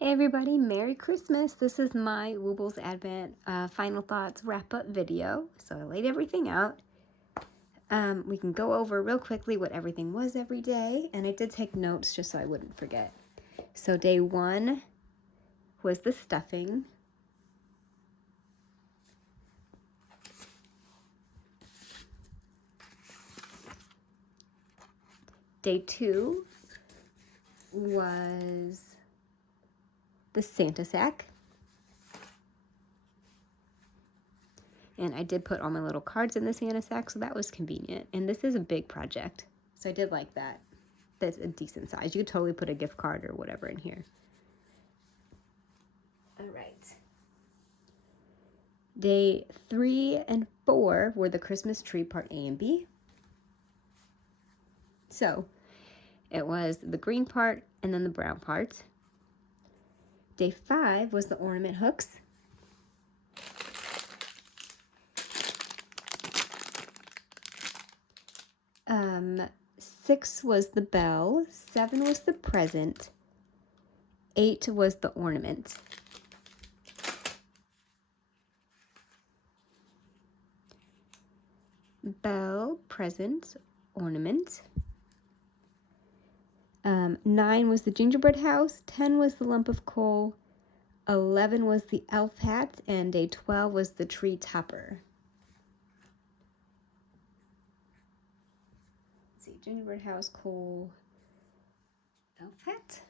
Hey everybody, Merry Christmas! This is my Woobles Advent Final Thoughts wrap-up video. So I laid everything out. We can go over real quickly what everything was every day, and I did take notes just so I wouldn't forget. So day 1 was the stuffing. Day 2 was the Santa sack. And I did put all my little cards in the Santa sack, so that was convenient. And this is a big project, so I did like that. That's a decent size. You could totally put a gift card or whatever in here. All right. Day 3 and 4 were the Christmas tree part A and B. So it was the green part and then the brown part. Day 5 was the ornament hooks. Um, 6 was the bell, 7 was the present, 8 was the ornament. Bell, present, ornament. 9 was the gingerbread house, 10 was the lump of coal, 11 was the elf hat, and day 12 was the tree topper. Let's see, gingerbread house, coal, elf hat.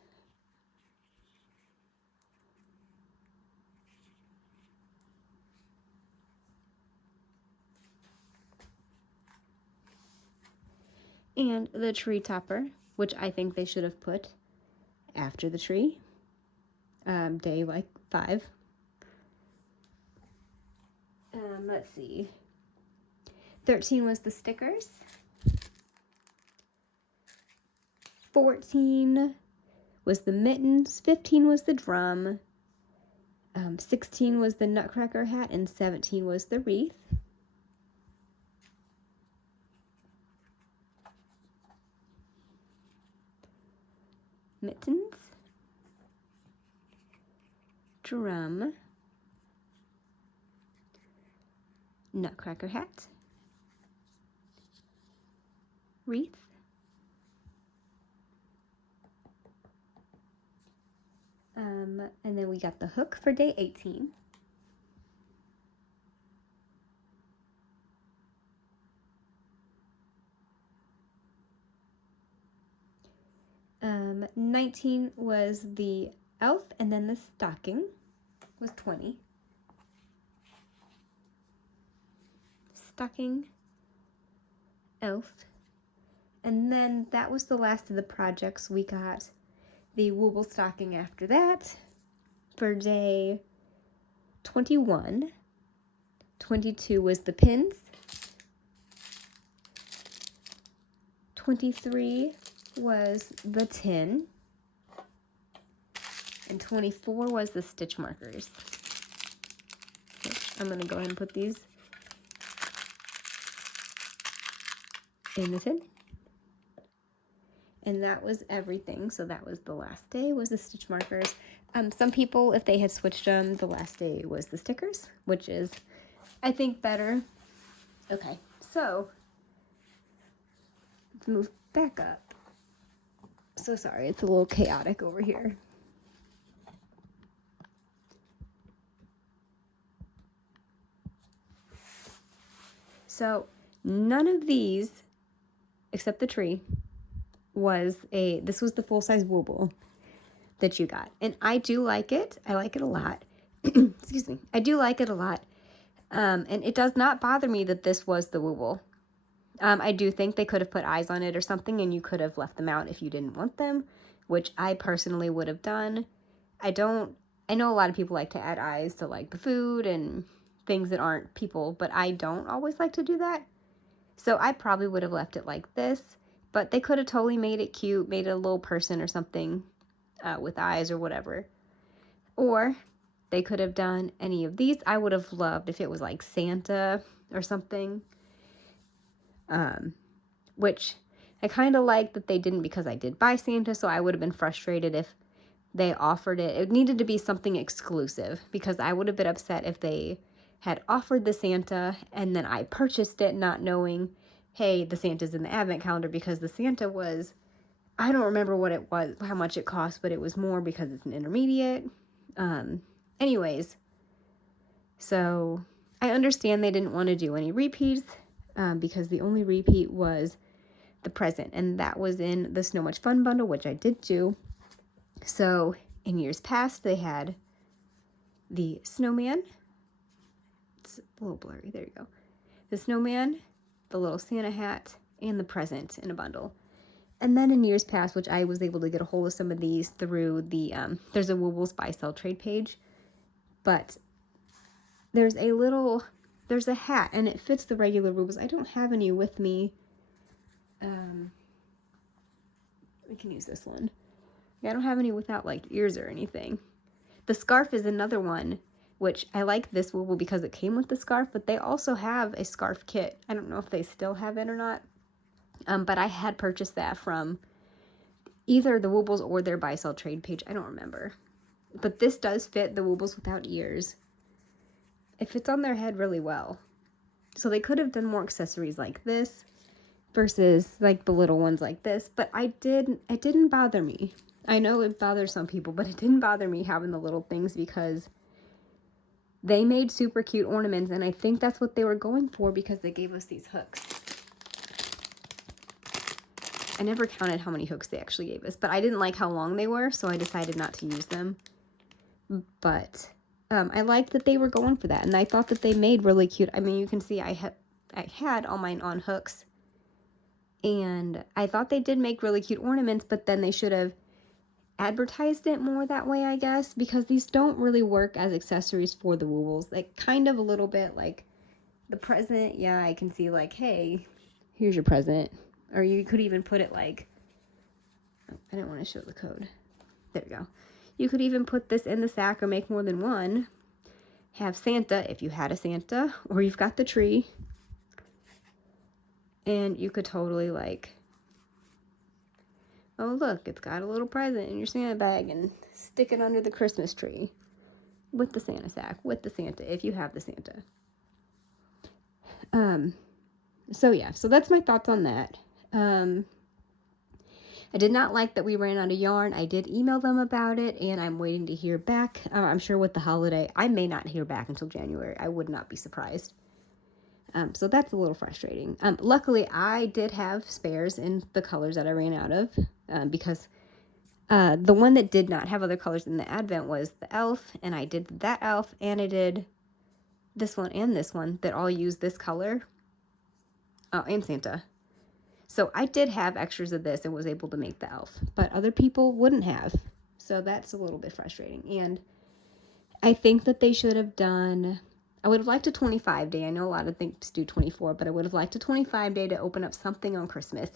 And the tree topper, which I think they should have put after the tree, day like 5. Let's see. 13 was the stickers. 14 was the mittens. 15 was the drum. 16 was the nutcracker hat, and 17 was the wreath. Mittens, drum, nutcracker hat, wreath, and then we got the hook for day 18. Um, 19 was the elf, and then the stocking was 20. Stocking, elf, and then that was the last of the projects. We got the Wooble stocking after that for day 21. 22 was the pins. 23 was the tin. And 24 was the stitch markers. I'm going to go ahead and put these in the tin. And that was everything. So that was the last day, was the stitch markers. Some people, if they had switched them, the last day was the stickers, which is, I think, better. Okay, so let's move back up. So sorry, it's a little chaotic over here. So none of these, except the tree, this was the full-size Wooble that you got. And I do like it. I like it a lot. Excuse me. I do like it a lot. And it does not bother me that this was the Wooble. I do think they could have put eyes on it or something, and you could have left them out if you didn't want them, which I personally would have done. I know a lot of people like to add eyes to like the food and things that aren't people, but I don't always like to do that. So I probably would have left it like this, but they could have totally made it cute, made it a little person or something with eyes or whatever. Or they could have done any of these. I would have loved if it was like Santa or something. Which I kind of like that they didn't, because I did buy Santa, so I would have been frustrated if they offered it. It needed to be something exclusive, because I would have been upset if they had offered the Santa and then I purchased it not knowing, hey, the Santa's in the advent calendar, because the Santa was, I don't remember what it was, how much it cost, but it was more because it's an intermediate. Anyways, so I understand they didn't want to do any repeats, because the only repeat was the present, and that was in the So Much Fun bundle, which I did do. So in years past, they had the snowman. It's a little blurry. There you go. The snowman, the little Santa hat, and the present in a bundle. And then in years past, which I was able to get a hold of some of these through the, there's a Woobles buy sell trade page, but there's a hat, and it fits the regular Woobles. I don't have any with me. We can use this one. I don't have any without like ears or anything. The scarf is another one, which I like this Wooble because it came with the scarf, but they also have a scarf kit. I don't know if they still have it or not. But I had purchased that from either the Woobles or their buy sell trade page. I don't remember. But this does fit the Woobles without ears. It fits on their head really well. So they could have done more accessories like this versus like the little ones like this. But it didn't bother me. I know it bothers some people, but it didn't bother me having the little things, because they made super cute ornaments, and I think that's what they were going for, because they gave us these hooks. I never counted how many hooks they actually gave us, but I didn't like how long they were, so I decided not to use them. But I liked that they were going for that, and I thought that they made really cute. I mean, you can see I had all mine on hooks, and I thought they did make really cute ornaments, but then they should have advertised it more that way, I guess, because these don't really work as accessories for the Woobles. Like, kind of a little bit like the present. Yeah, I can see like, hey, here's your present. Or you could even put it like, oh, I didn't want to show the code. There we go. You could even put this in the sack or make more than one. Have Santa, if you had a Santa, or you've got the tree. And you could totally like, oh look, it's got a little present in your Santa bag, and stick it under the Christmas tree with the Santa sack, with the Santa, if you have the Santa. So yeah, so that's my thoughts on that. I did not like that we ran out of yarn. I did email them about it, and I'm waiting to hear back. I'm sure with the holiday, I may not hear back until January. I would not be surprised. So that's a little frustrating. Luckily, I did have spares in the colors that I ran out of, because the one that did not have other colors in the Advent was the elf, and I did that elf, and I did this one and this one that all use this color. Oh, and Santa. So I did have extras of this and was able to make the elf, but other people wouldn't have. So that's a little bit frustrating. And I think that they should have done, I would have liked a 25-day. I know a lot of things do 24, but I would have liked a 25-day to open up something on Christmas.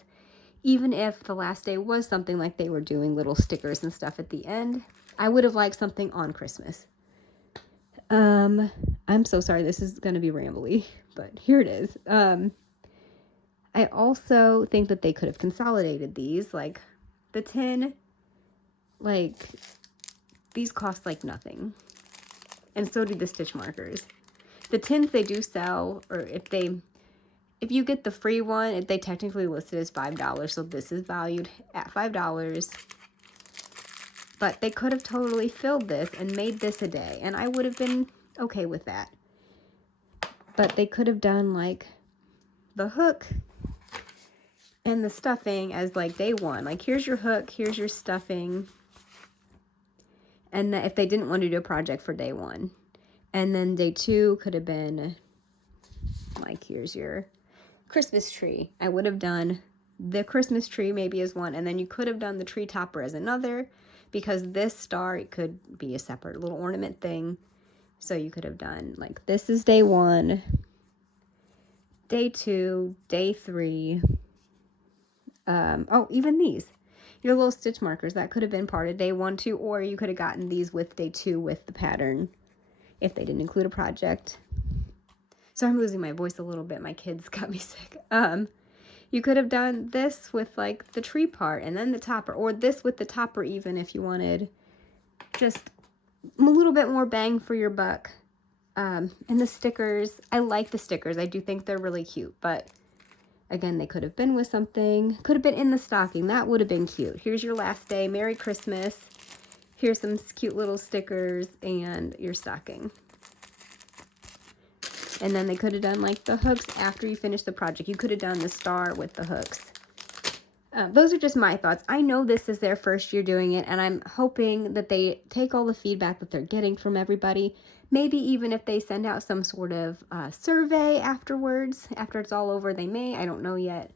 Even if the last day was something like they were doing little stickers and stuff at the end, I would have liked something on Christmas. I'm so sorry, this is going to be rambly, but here it is. I also think that they could have consolidated these, like the tin, like these cost like nothing. And so do the stitch markers. The tins they do sell, or if you get the free one, they technically listed as $5, so this is valued at $5. But they could have totally filled this and made this a day, and I would have been okay with that. But they could have done like the hook and the stuffing as like day one. Like, here's your hook, here's your stuffing. And if they didn't want to do a project for day one. And then day two could have been like, here's your Christmas tree. I would have done the Christmas tree maybe as one, and then you could have done the tree topper as another, because this star, it could be a separate little ornament thing. So you could have done like, this is day one, day two, day three. Oh, even these, your little stitch markers, that could have been part of day one too, or you could have gotten these with day two with the pattern if they didn't include a project. So I'm losing my voice a little bit. My kids got me sick. You could have done this with like the tree part and then the topper, or this with the topper even if you wanted just a little bit more bang for your buck. And the stickers, I like the stickers. I do think they're really cute, but again, they could have been with something. Could have been in the stocking. That would have been cute. Here's your last day. Merry Christmas. Here's some cute little stickers and your stocking. And then they could have done like the hooks after you finish the project. You could have done the star with the hooks. Those are just my thoughts. I know this is their first year doing it, and I'm hoping that they take all the feedback that they're getting from everybody. Maybe even if they send out some sort of survey afterwards, after it's all over, they may. I don't know yet.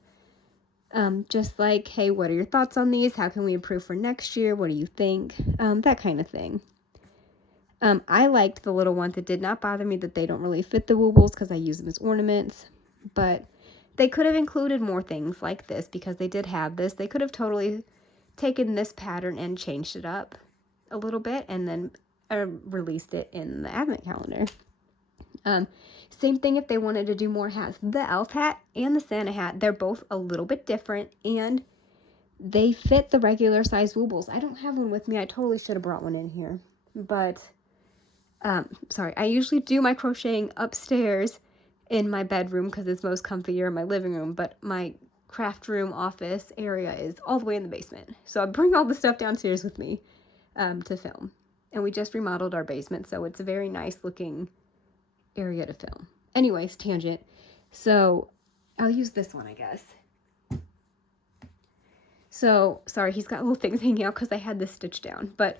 Just like, hey, what are your thoughts on these? How can we improve for next year? What do you think? That kind of thing. I liked the little ones. It did not bother me that they don't really fit the Woobles because I use them as ornaments, but they could have included more things like this because they did have this. They could have totally taken this pattern and changed it up a little bit and then released it in the advent calendar. Same thing if they wanted to do more hats. The elf hat and the Santa hat, they're both a little bit different and they fit the regular size Woobles. I don't have one with me. I totally should have brought one in here. But, sorry, I usually do my crocheting upstairs in my bedroom because it's most comfier in my living room, but my craft room office area is all the way in the basement. So I bring all the stuff downstairs with me to film. And we just remodeled our basement, so it's a very nice looking area to film. Anyways, tangent. So I'll use this one, I guess. So, sorry, he's got little things hanging out because I had this stitched down, but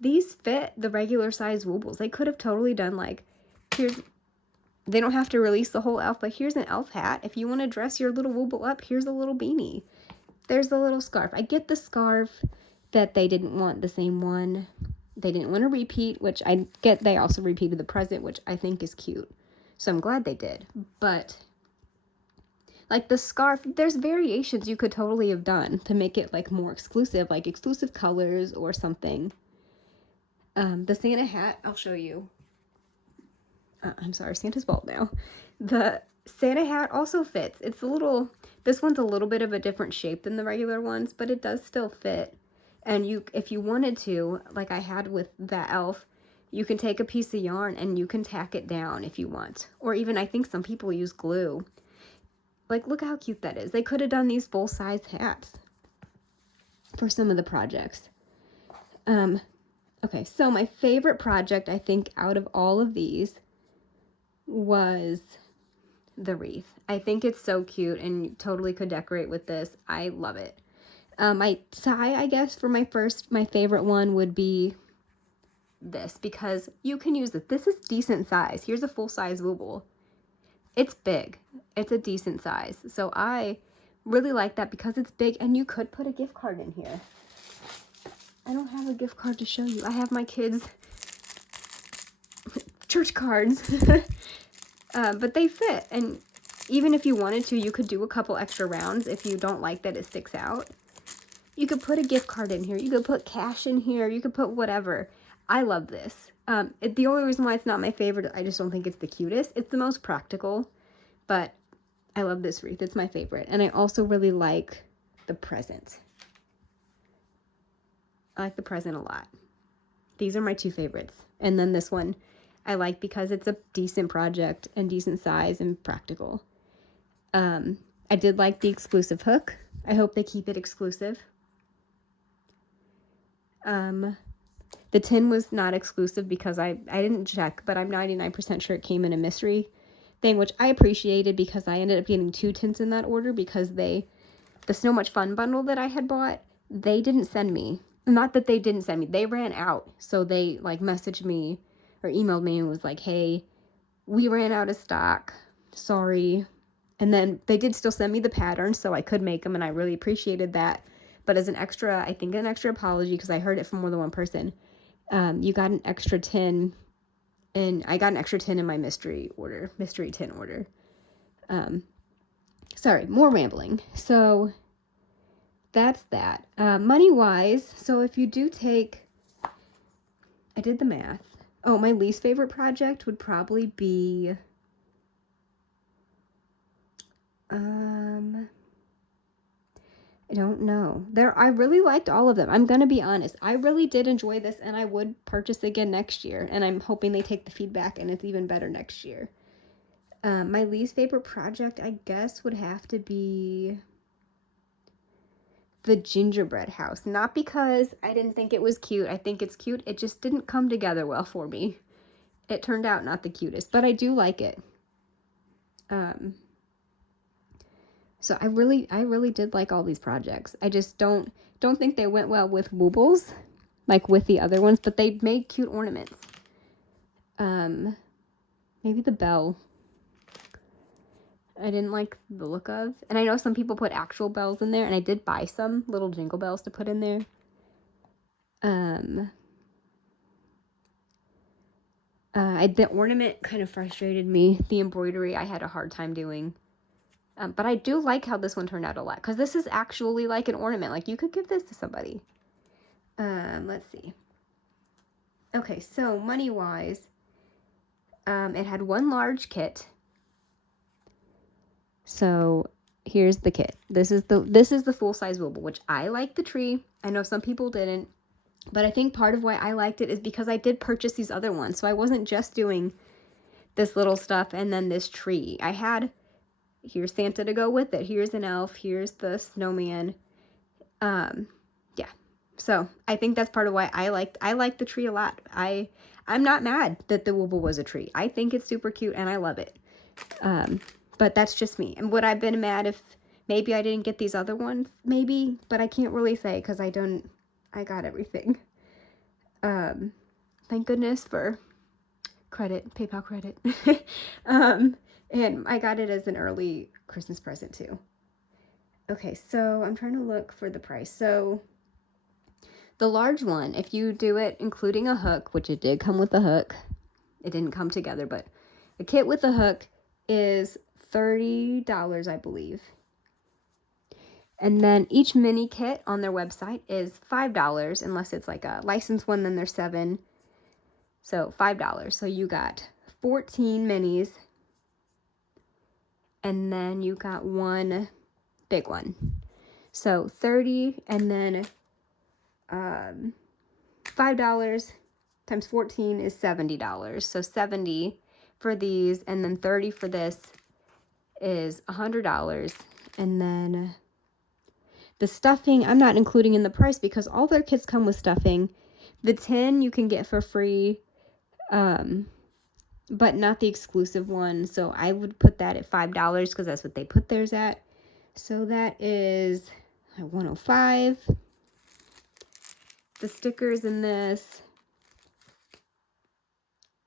these fit the regular size Woobles. They could have totally done like, they don't have to release the whole elf, but here's an elf hat. If you want to dress your little Wooble up, here's a little beanie. There's the little scarf. I get the scarf that they didn't want the same one. They didn't want to repeat, which I get. They also repeated the present, which I think is cute. So I'm glad they did. But like the scarf, there's variations you could totally have done to make it like more exclusive, like exclusive colors or something. The Santa hat, I'll show you. I'm sorry, Santa's bald now. The Santa hat also fits. It's a little, this one's a little bit of a different shape than the regular ones, but it does still fit. And you, if you wanted to, like I had with that elf, you can take a piece of yarn and you can tack it down if you want. Or even, I think some people use glue. Like, look how cute that is. They could have done these full-size hats for some of the projects. Okay, so my favorite project, I think, out of all of these was the wreath. I think it's so cute and you totally could decorate with this. I love it. My tie, I guess, for my favorite one would be this because you can use it. This is decent size. Here's a full-size Wooble. It's big. It's a decent size. So I really like that because it's big and you could put a gift card in here. I don't have a gift card to show you. I have my kids' church cards. But they fit. And even if you wanted to, you could do a couple extra rounds if you don't like that it sticks out. You could put a gift card in here. You could put cash in here. You could put whatever. I love this. The only reason why it's not my favorite, I just don't think it's the cutest. It's the most practical, but I love this wreath. It's my favorite. And I also really like the present. I like the present a lot. These are my two favorites. And then this one I like because it's a decent project and decent size and practical. I did like the exclusive hook. I hope they keep it exclusive. The tin was not exclusive because I didn't check, but I'm 99% sure it came in a mystery thing, which I appreciated because I ended up getting 2 tins in that order because the So Much Fun bundle that I had bought, they didn't send me. Not that they didn't send me. They ran out. So they like messaged me or emailed me and was like, hey, we ran out of stock. Sorry. And then they did still send me the pattern so I could make them and I really appreciated that. But as an extra, I think an extra apology because I heard it from more than one person. You got an extra tin and I got an extra tin in my mystery tin order. Sorry, more rambling. So that's that. Money-wise, so if you do take, I did the math. Oh, my least favorite project would probably be, I don't know. I really liked all of them. I'm going to be honest. I really did enjoy this, and I would purchase again next year. And I'm hoping they take the feedback and it's even better next year. My least favorite project, I guess, would have to be the gingerbread house. Not because I didn't think it was cute. I think it's cute. It just didn't come together well for me. It turned out not the cutest, but I do like it. So I really did like all these projects. I just don't think they went well with Woobles, like with the other ones, but they made cute ornaments. Maybe the bell. I didn't like the look of. And I know some people put actual bells in there, and I did buy some little jingle bells to put in there. The ornament kind of frustrated me. The embroidery I had a hard time doing. But I do like how this one turned out a lot, because this is actually like an ornament. Like, you could give this to somebody. Let's see. Okay, so money-wise, it had one large kit. So here's the kit. This is the full-size Wooble, which I like the tree. I know some people didn't, but I think part of why I liked it is because I did purchase these other ones. So I wasn't just doing this little stuff and then this tree. I had, here's Santa to go with it. Here's an elf. Here's the snowman. Yeah. So I think that's part of why I like the tree a lot. I'm not mad that the Wooble was a tree. I think it's super cute and I love it. But that's just me. And would I have been mad if maybe I didn't get these other ones? Maybe, but I can't really say because I got everything. Thank goodness for credit, PayPal credit. And I got it as an early Christmas present too. Okay, so I'm trying to look for the price. So the large one, if you do it including a hook, which it did come with a hook, it didn't come together, but a kit with a hook is $30, I believe. And then each mini kit on their website is $5, unless it's like a licensed one, then they're $7. So $5. So you got 14 minis, and then you got one big one. So 30, and then $5 times 14 is $70. So 70 for these, and then 30 for this is $100. And then the stuffing, I'm not including in the price because all their kits come with stuffing. The tin you can get for free, but not the exclusive one. So I would put that at $5 because that's what they put theirs at. So that is $105. The stickers in this,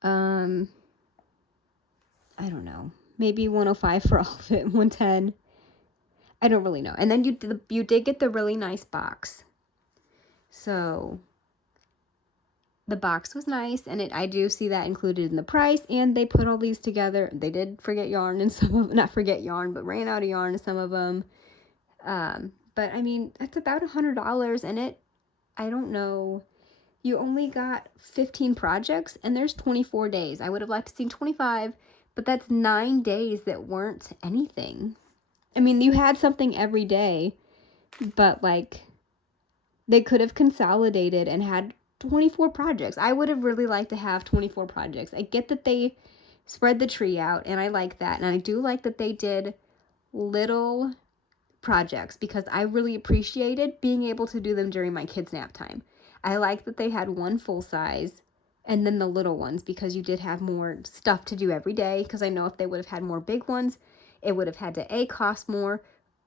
I don't know, maybe $105 for all of it, $110. I don't really know. And then you did get the really nice box. So the box was nice, and I do see that included in the price, and they put all these together. They did forget yarn in some of, not forget yarn, but ran out of yarn in some of them. But I mean, that's about $100, and I don't know, you only got 15 projects, and there's 24 days. I would have liked to see 25, but that's 9 days that weren't anything. I mean, you had something every day, but like, they could have consolidated and had 24 projects. I would have really liked to have 24 projects. I get that they spread the tree out, and I like that. And I do like that they did little projects because I really appreciated being able to do them during my kids' nap time. I like that they had one full size and then the little ones because you did have more stuff to do every day. Because I know if they would have had more big ones, it would have had to A, cost more,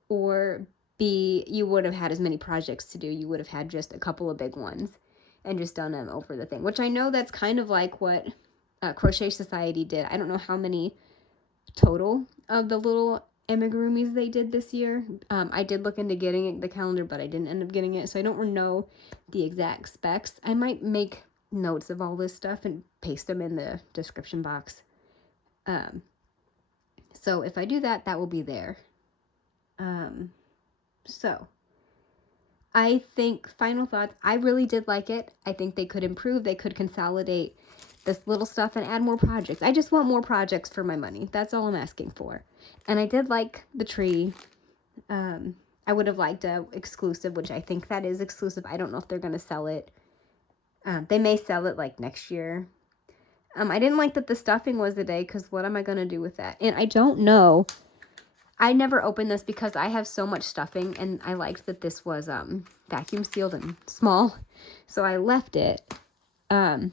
or B, you would have had as many projects to do. You would have had just a couple of big ones and just done them over the thing, which I know that's kind of like what Crochet Society did. I don't know how many total of the little amigurumis they did this year. I did look into getting the calendar, but I didn't end up getting it, so I don't know the exact specs. I might make notes of all this stuff and paste them in the description box. So if I do that, that will be there. So I think, final thoughts, I really did like it. I think they could improve. They could consolidate this little stuff and add more projects. I just want more projects for my money. That's all I'm asking for. And I did like the tree. I would have liked a exclusive, which I think that is exclusive. I don't know if they're going to sell it. They may sell it like next year. I didn't like that the stuffing was today, because what am I going to do with that? And I don't know. I never opened this because I have so much stuffing, and I liked that this was vacuum sealed and small. So I left it. But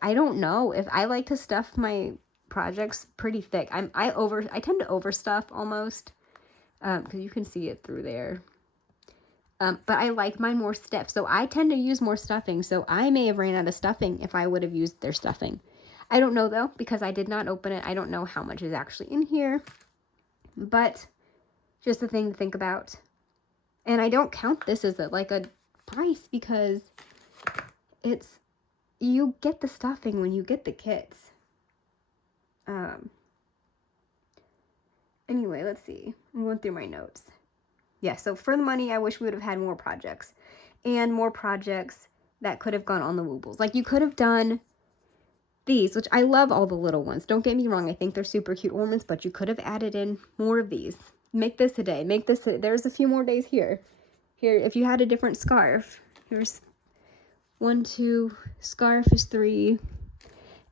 I don't know if I like to stuff my projects pretty thick. I tend to overstuff almost, because you can see it through there. But I like mine more stiff, so I tend to use more stuffing. So I may have ran out of stuffing if I would have used their stuffing. I don't know though, because I did not open it. I don't know how much is actually in here, but just a thing to think about. And I don't count this as a price, because you get the stuffing when you get the kits. Anyway, let's see. I'm going through my notes. Yeah, so for the money, I wish we would have had more projects. And more projects that could have gone on the Woobles. Like, you could have done these, which I love all the little ones. Don't get me wrong, I think they're super cute ornaments, but you could have added in more of these. Make this a day. Make this a... There's a few more days here. Here, if you had a different scarf. Here's 1, 2, scarf is 3.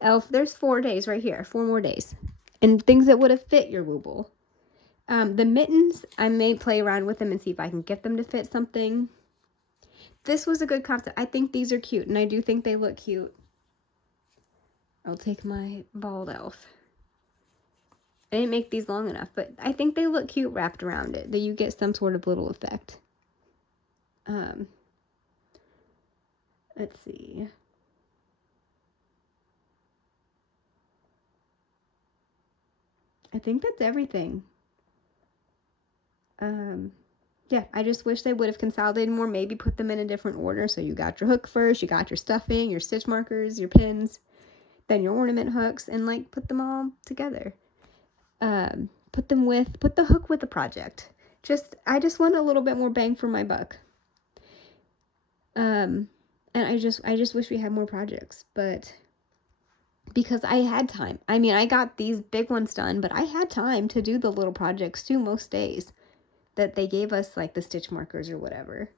Elf, there's 4 days right here. 4 more days. And things that would have fit your Wooble. The mittens, I may play around with them and see if I can get them to fit something. This was a good concept. I think these are cute, and I do think they look cute. I'll take my bald elf. I didn't make these long enough, but I think they look cute wrapped around it, that you get some sort of little effect. Let's see. I think that's everything. Yeah, I just wish they would have consolidated more, maybe put them in a different order. So you got your hook first, you got your stuffing, your stitch markers, your pins, then your ornament hooks, and like put them all together. Put the hook with the project. I just want a little bit more bang for my buck. And I just wish we had more projects, but because I had time. I mean, I got these big ones done, but I had time to do the little projects too most days that they gave us, like the stitch markers or whatever.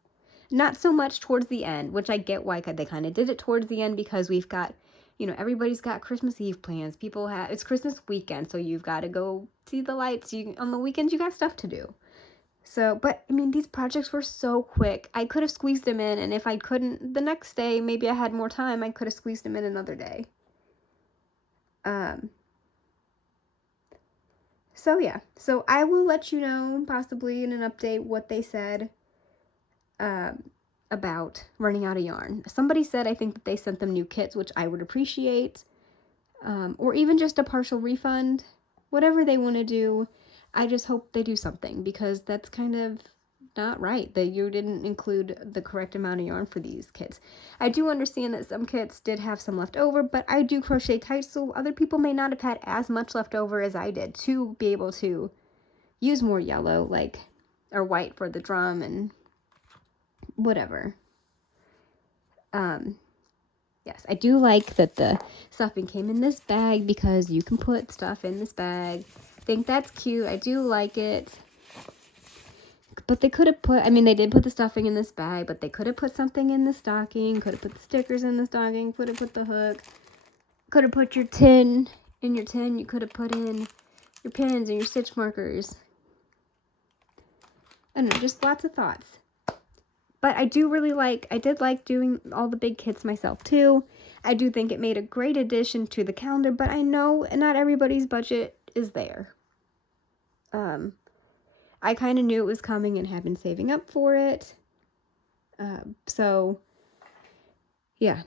Not so much towards the end, which I get why they kind of did it towards the end, because we've got, everybody's got Christmas Eve plans. It's Christmas weekend, so you've got to go see the lights. On the weekends, you got stuff to do. So, but I mean, these projects were so quick. I could have squeezed them in, and if I couldn't the next day, maybe I had more time, I could have squeezed them in another day. So yeah, so I will let you know possibly in an update what they said about running out of yarn. Somebody said I think that they sent them new kits, which I would appreciate, or even just a partial refund, whatever they want to do. I just hope they do something, because that's kind of not right that you didn't include the correct amount of yarn for these kits. I do understand that some kits did have some left over, but I do crochet tights, so other people may not have had as much left over as I did to be able to use more yellow, or white for the drum and whatever. Yes, I do like that the stuffing came in this bag, because you can put stuff in this bag. I think that's cute. I do like it. But they could have they did put the stuffing in this bag, but they could have put something in the stocking, could have put the stickers in the stocking, could have put the hook, could have put your tin in your tin, you could have put in your pins and your stitch markers. I don't know, just lots of thoughts. But I did like doing all the big kits myself too. I do think it made a great addition to the calendar, but I know not everybody's budget is there. I kind of knew it was coming and had been saving up for it. So, yeah,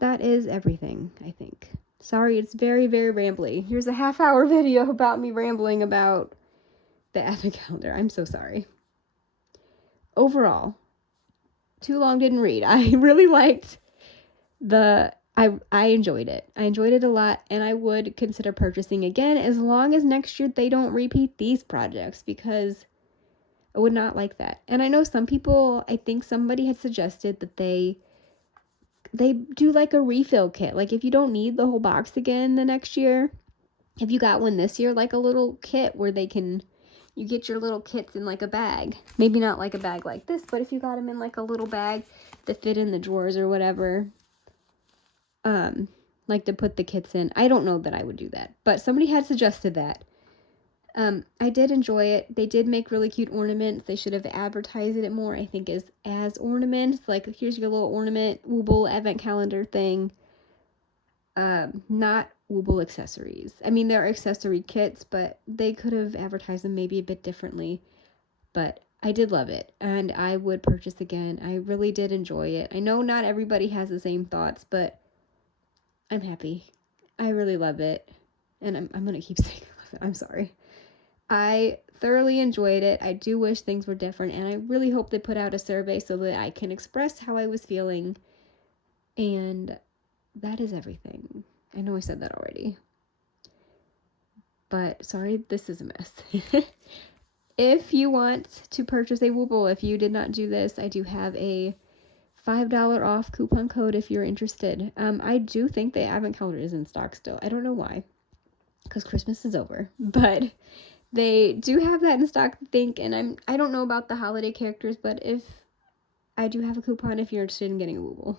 that is everything, I think. Sorry, it's very, very rambly. Here's a half-hour video about me rambling about the advent calendar. I'm so sorry. Overall, too long didn't read. I really liked I enjoyed it. I enjoyed it a lot, and I would consider purchasing again as long as next year they don't repeat these projects, because I would not like that. And I know some people, I think somebody had suggested that they do like a refill kit. Like if you don't need the whole box again the next year, if you got one this year, like a little kit where they can, you get your little kits in like a bag. Maybe not like a bag like this, but if you got them in like a little bag that fit in the drawers or whatever, like to put the kits in. I don't know that I would do that, but somebody had suggested that. I did enjoy it. They did make really cute ornaments. They should have advertised it more, I think, as ornaments. Like, here's your little ornament, Wooble advent calendar thing. Not Wooble accessories. I mean, they're accessory kits, but they could have advertised them maybe a bit differently. But I did love it, and I would purchase again. I really did enjoy it. I know not everybody has the same thoughts, but I'm happy. I really love it, and I'm going to keep saying I love it. I'm sorry. I thoroughly enjoyed it. I do wish things were different, and I really hope they put out a survey so that I can express how I was feeling. And that is everything. I know I said that already. But sorry, this is a mess. If you want to purchase a Wooble, if you did not do this, I do have a $5 off coupon code if you're interested. I do think the advent calendar is in stock still. I don't know why, because Christmas is over, but they do have that in stock, I think, and I don't know about the holiday characters, but if I do have a coupon if you're interested in getting a Wooble.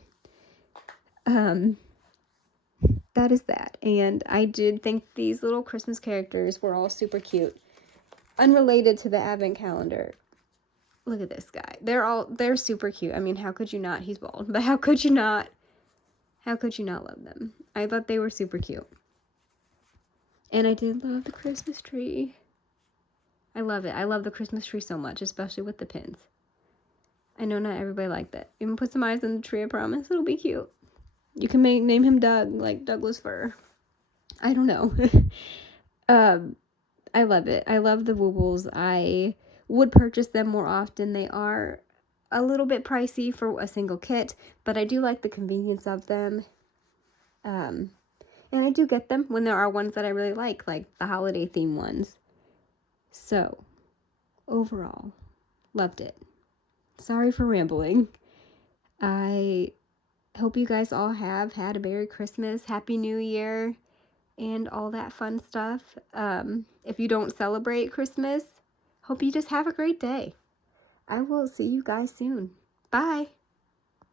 That is that. And I did think these little Christmas characters were all super cute. Unrelated to the advent calendar. Look at this guy. They're super cute. I mean, how could you not? He's bald, but how could you not love them? I thought they were super cute. And I did love the Christmas tree. I love it. I love the Christmas tree so much, especially with the pins. I know not everybody liked that. Even put some eyes on the tree, I promise. It'll be cute. You can name him Doug, like Douglas fir. I don't know. I love it. I love the Woobles. I would purchase them more often. They are a little bit pricey for a single kit, but I do like the convenience of them. And I do get them when there are ones that I really like the holiday theme ones. So, overall, loved it. Sorry for rambling. I hope you guys all have had a Merry Christmas, Happy New Year, and all that fun stuff. If you don't celebrate Christmas, hope you just have a great day. I will see you guys soon. Bye.